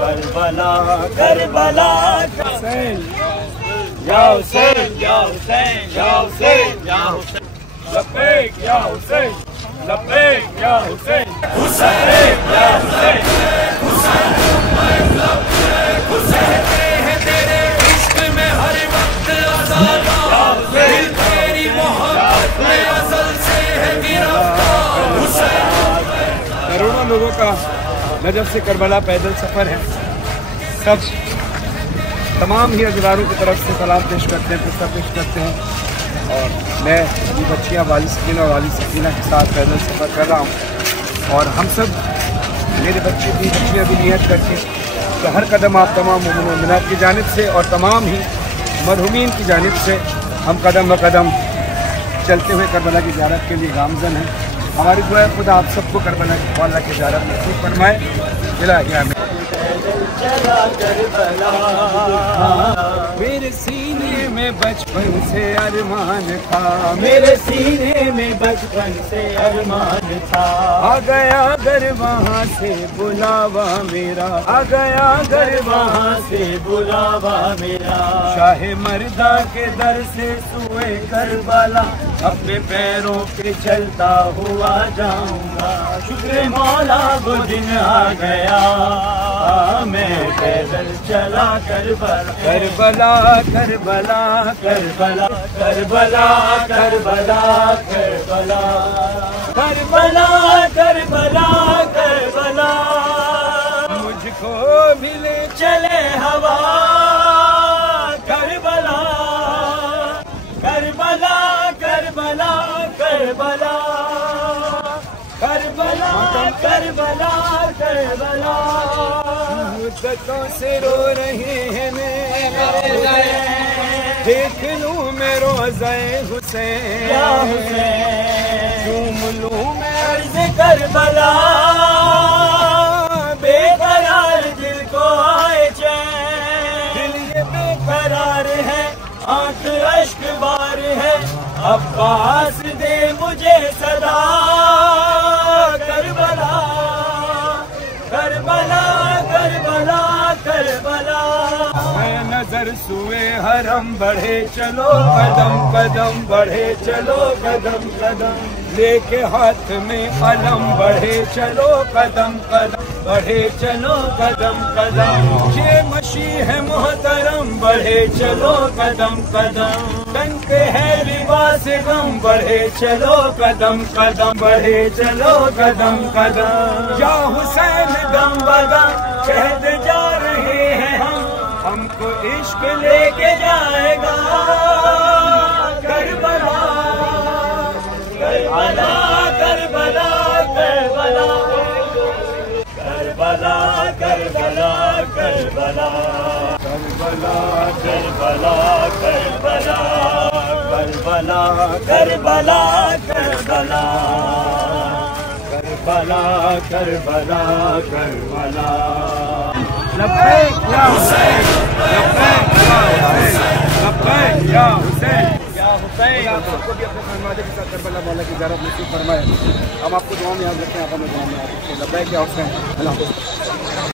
کربلا کربلا حسین یا حسین یا حسین یا حسین یا حسین لبیک یا حسین لبیک یا حسین حسین یا حسین حسین حسین تیرے عشق میں ہر وقت آزاد دل تیری محبت میں ازل سے ہے گرفتار حسین۔ کروڑوں لوگوں کا نجف سے کربلا پیدل سفر ہے، سب تمام ہی اجواروں کی طرف سے سلام پیش کرتے ہیں، پستہ پیش کرتے ہیں، اور میں اپنی بچیاں والی سکینہ اور والی سکینہ کے ساتھ پیدل سفر کر رہا ہوں، اور ہم سب میرے بچیاں بھی نیت کرتے ہیں کہ ہر قدم آپ تمام مومن مومنات کی جانب سے اور تمام ہی مرحومین کی جانب سے ہم قدم بقدم چلتے ہوئے کربلا کی زیارت کے لیے گامزن ہیں۔ ہماری دعا ہے خدا آپ سب کو کربلا کی زیارت نصیب فرمائے۔ میرے سینے میں بچپن سے ارمان تھا، میرے سینے میں بچپن سے ارمان تھا، آ گیا اگر وہاں سے بلاوا میرا، آ گیا اگر وہاں سے بلاوا میرا، شاہ مردہ کے در سے سوئے کربلا اپنے پیروں پہ چلتا ہوا جاؤں گا، شکر مولا وہ دن آ گیا میں پیدل چلا کربلا کربلا کربلا کربلا کربلا کربلا کربلا کربلا کربلا کربلا مجھ کو ملے چلے ہوا کربلا کربلا کربلا کربلا کربلا کربلا کربلا مدتوں سے رو رہے ہیں میرے، دیکھ لوں میں روضہ حسین یا حسین، چوم لوں میں عرض کربلا، بے قرار دل کو آئے چین، دل یہ بے قرار ہے، آنکھ اشک بار ہے، عباس دے مجھے صدا کربلا کربلا کربلا کربلا۔ میں نظر سوئے حرم بڑھے چلو قدم قدم بڑھے چلو قدم قدم، لے کے ہاتھ میں قلم بڑھے چلو قدم قدم بڑھے چلو قدم قدم، یہ مسیح محترم بڑھے چلو قدم قدم، تن پہ ہے لباس غم بڑھے چلو قدم قدم بڑھے چلو قدم قدم، یا حسین دم بدم چہد جا رہے ہیں ہم کو عشق لے کے جائے گا کربلا کربلا کربلا کربلا کربلا کربلا کربلا کربلا کربلا کربلا کربلا کربلا کربلا کربلا کربلا کربلا۔ لبیک یا حسین لبیک یا حسین لبیک یا حسین یا حسین۔ آپ سب کو بھی اپنے خانوادے کے ساتھ کربلا مولا کی زیارت نصیب فرمائے۔ ہم آپ کو دعا میں یاد رکھیں، آپ ہمیں دعا میں یاد رکھیں۔ لبیک یا حسین، اللہ حافظ۔